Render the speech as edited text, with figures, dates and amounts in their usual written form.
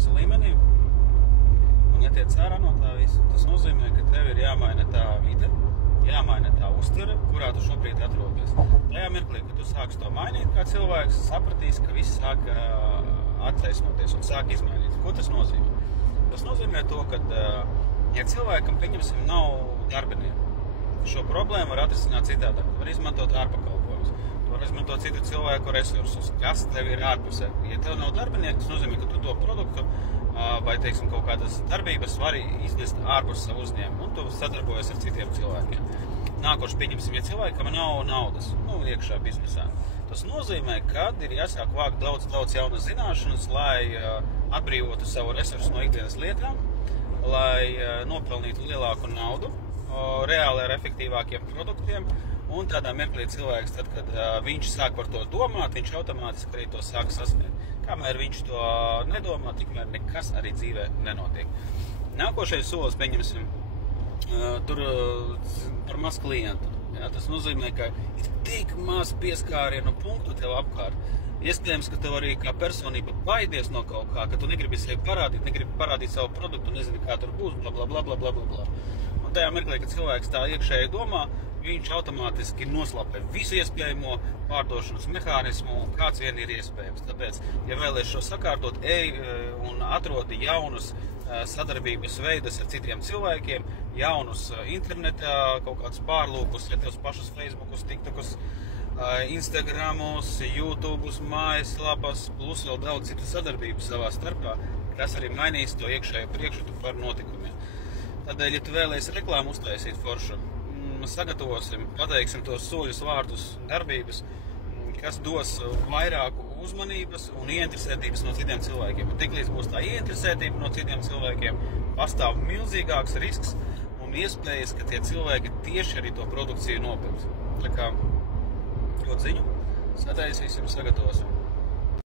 biznesa līmenī, un ja tiec ārā no tā visa, tas nozīmē, ka tev ir jāmaina tā vide, jāmaina tā uztvere, kurā tu šobrīd atrodies. Tajā mirklī, kad tu sāksi to mainīt, kā cilvēks sapratīs, ka viss sāk attaisnoties un sāk izmainīt. Ko tas nozīmē? Tas nozīmē to, ka, ja cilvēkam, pieņemsim, nav darbinieku, šo problēmu var atrisināt citādāk. Tu var izmantot ārpakalpojumus, tu var izmantot citu cilvēku resursus, kas tev ir ārpusē. Ja tev nav darbinieku, tas nozīmē, ka tu to produktu vai, teiksim, kaut kādas darbības vari iznest ārpus savu uzņēmumu, un tu sadarbojies ar citiem cilvēkiem. Nākoši, pieņemsim, ja cilvēkam nav naudas, iekšā biznesā, tas nozīmē, ka ir jāsāk vākt daudz jaunas zināšanas, lai atbrīvotu savu resursu no ikdienas lietām, lai nopelnītu lielāku naudu, reāli ar efektīvākiem produktiem, un tādā mirklī cilvēks, tad, kad viņš sāk par to domāt, viņš automātiski arī to sāk sasniegt. Kamēr viņš to nedomā, tikmēr nekas arī dzīvē nenotiek. Nākošais solis, pieņemsim, tur par maz klientu. Jā, tas nozīmē, ka ir tik maz pieskārienu punktu tev apkārt. Iespējams, ka tev arī kā personība baidies no kaut kā, ka tu negribi sevi parādīt, negribi parādīt savu produktu, nezini, kā tur būs, blablabla. Un tajā mirklī, kad cilvēks tā iekšēji domā, viņš automātiski noslapē visu iespējamo pārdošanas mehānismu, kāds vien ir iespējams. Tāpēc, ja vēlies šo sakārtot, ej un atrodi jaunus sadarbības veidus ar citiem cilvēkiem, jaunus internetā, kaut kādus pārlūkus, ja tevs pašus Facebookus, TikTokus, Instagramus, YouTubus, mājaslapas, plus vēl daudz citu sadarbību savā starpā, kas arī mainīs to iekšējo priekšstatu par notikumiem. Tādēļ, ja tu vēlies reklāmu uztaisīt foršu, sagatavosim, pateiksim tos soļus, vārdus, darbības, kas dos vairāku uzmanības un ieinteresētības no citiem cilvēkiem. Un tiklīdz būs tā ieinteresētība no citiem cilvēkiem, pastāv milzīgāks risks un iespējas, ka tie cilvēki tieši arī to produkciju nopirks. Tā kā, ko ziņu, sataisīsim, sagatavosim.